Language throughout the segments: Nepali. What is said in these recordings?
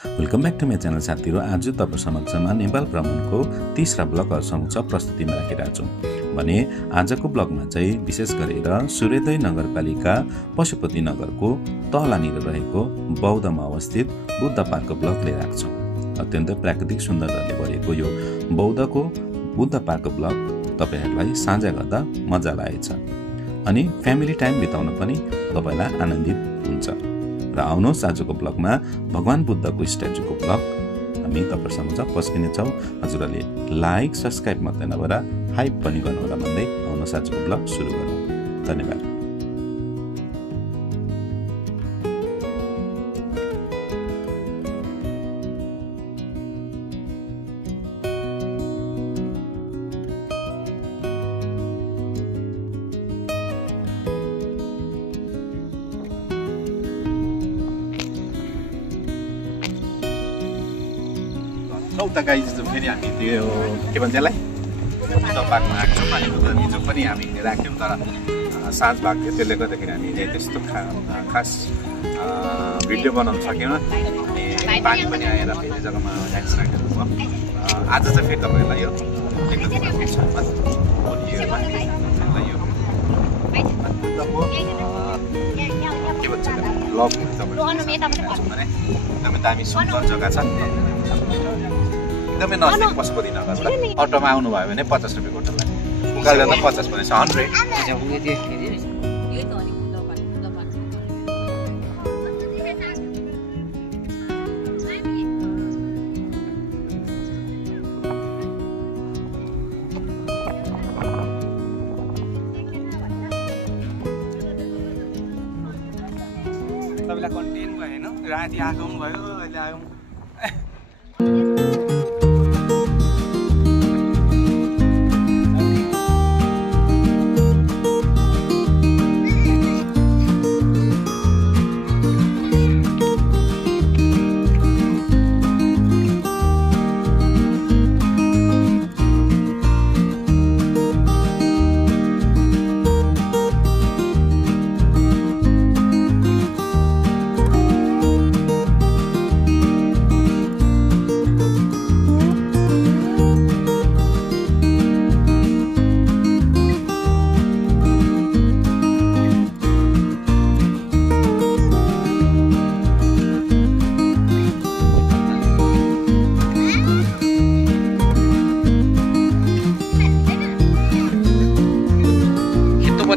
Welcome back to my channel साथीहरु। आज तपाईहरु समक्षमा नेपाल भ्रमणको तीसरा ब्लगहरु समक्ष प्रस्तुतिमा राखिरहेको छु। भने आजको ब्लगमा चाहिँ विशेष गरेर सूर्योदय नगरपालिका पशुपति नगरको तलनिर रहेको बौद्धमा अवस्थित बुद्ध पार्कको ब्लग लिएर आएको छु। अत्यन्त प्राकृतिक सुन्दरताले भरिएको यो बौद्धको बुद्ध पार्कको ब्लग तपाईहरुलाई साझा गर्दा मजा लागेछ अनि फ्यामिली टाइम बिताउन पनि तपाईलाई आनन्दित हुन्छ। र आउनुहोस् आजको ब्लगमा भगवान बुद्धको स्ट्याचुको ब्लग हामी तपाईहरु समक्ष पस्किने छौं। हजुरले लाइक सब्स्क्राइब मात्रै नभएर हाइप पनि गर्नु होला भन्दै आउनुहोस् आजको ब्लग सुरु गरौँ। धन्यवाद। उता गाइज फेरि हामी त्यो के भन्छ यसलाई बुद्ध पार्कमा आएको छौँ। अनि हिजो पनि हामी हिँडेर आएको थियौँ, तर साँझ भएको थियो, त्यसले गर्दाखेरि हामीले त्यस्तो खास भिडियो बनाउन सकेनौँ। अनि पानी पनि आएर फेरि जग्गामा ड्यान्स राखेको छ। आज चाहिँ फेरि तपाईँहरूलाई यो बुद्धको के भन्छ ब्लग तपाईँहरू भने एकदमै दामी सुन्दर जग्गा छ। एकदमै नजिक पशुपति नगरबाट अटोमा आउनुभयो भने 50 रुपियाँ गोटा लाग्छ। उकालो जाँदा 50 भनेछ 100। तपाईँलाई कन्टेन्ट भयो होइन, राति आएको पनि भयो, अहिले आयो।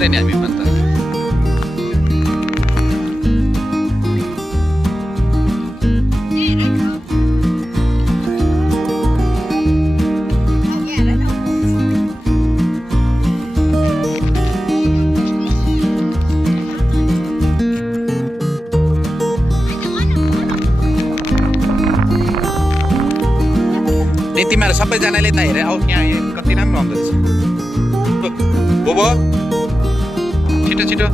Ini हामी mantap. Ini timal sampai jangan lihat air, oh nya ketinam nonton. Bobo. छिटो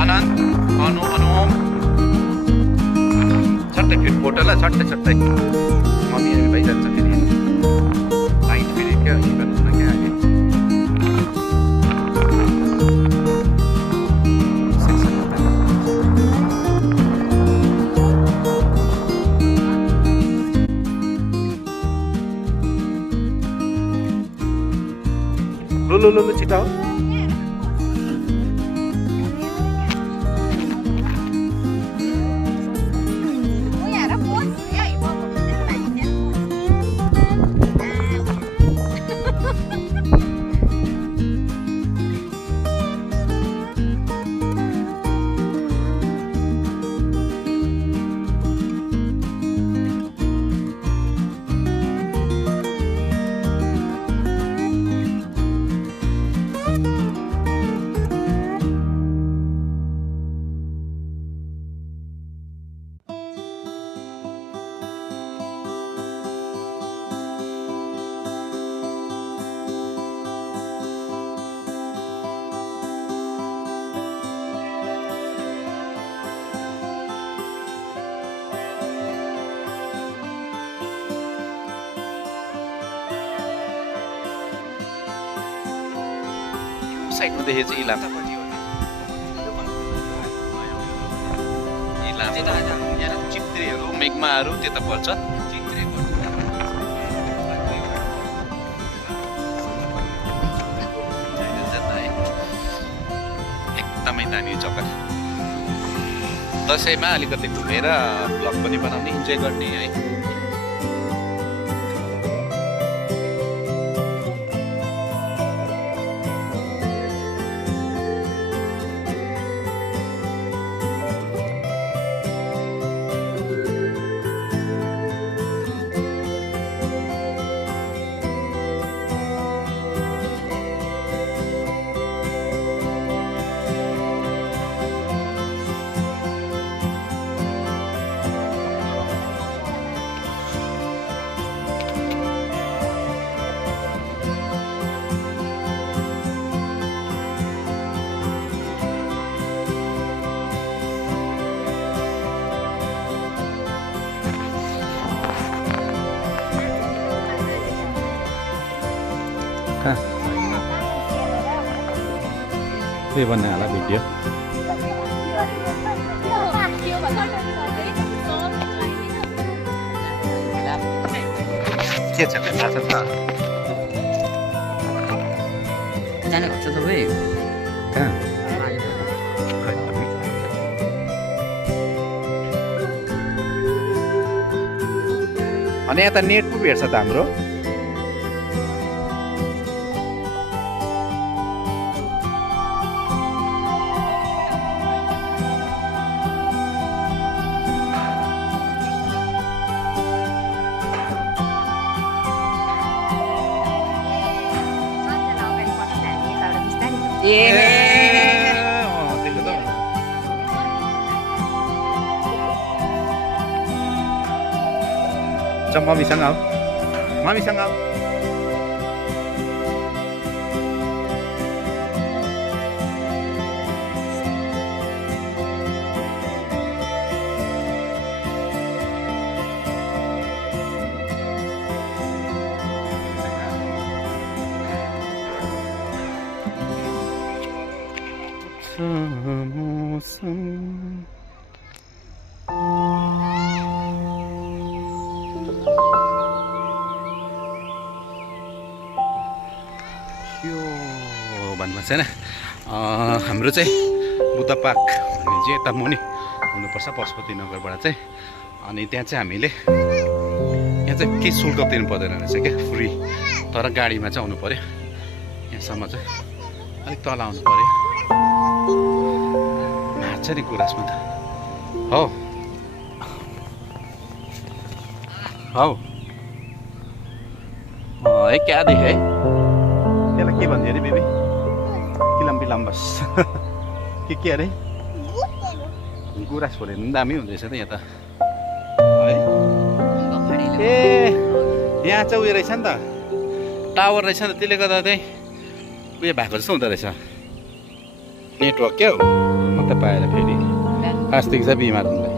अनन्त अनु अनुम छट्टै फेरि फोटोलाई छट्टै मम्मी भइजान्छ। फेरि लाइट फेरि क्या गर्नुहोस् न क्या अहिले लो छिटो साइड में देखेको छु इलाम इलाम यहाँ चिप्त्रीहरु मेघमाहरू त्यता पर्छ एकदमै दामी जग्गा दसैँमा अलिकति घुमेर भ्लग पनि बनाउने इन्जोय गर्ने है के भन्ने होला भिडियो के छ थाहा छ त जाने खोज्छ तपाईँ कहाँ अनि यता नेट पो भेट्छ त हाम्रो Trong mami sang không? Mami sang không? भन्नु छैन हाम्रो चाहिँ बुद्ध पार्क भन्ने चाहिँ यता मुनि हुनुपर्छ पशुपति नगरबाट चाहिँ अनि त्यहाँ चाहिँ हामीले यहाँ चाहिँ केही शुल्क तिर्नु पर्दैन रहेछ क्या फ्री तर गाडीमा चाहिँ आउनु पर्यो यहाँसम्म चाहिँ अलिक तल आउनु पर्यो हात छ नि गुराँसमा त हौ हौ है क्या देखेँ है त्यसलाई के भन्छ अरे बेबी लम्बी लम्बस के अरे गुराँस फुले पनि दामी हुँदैछ त यहाँ त है ए यहाँ चाहिँ उयो रहेछ नि त टावर रहेछ नि त त्यसले गर्दा चाहिँ उयो भएको जस्तो हुँदो रहेछ नेटवर्क क्या हो म त पाएर फेरि अस्तिको चाहिँ बिमार हुँदा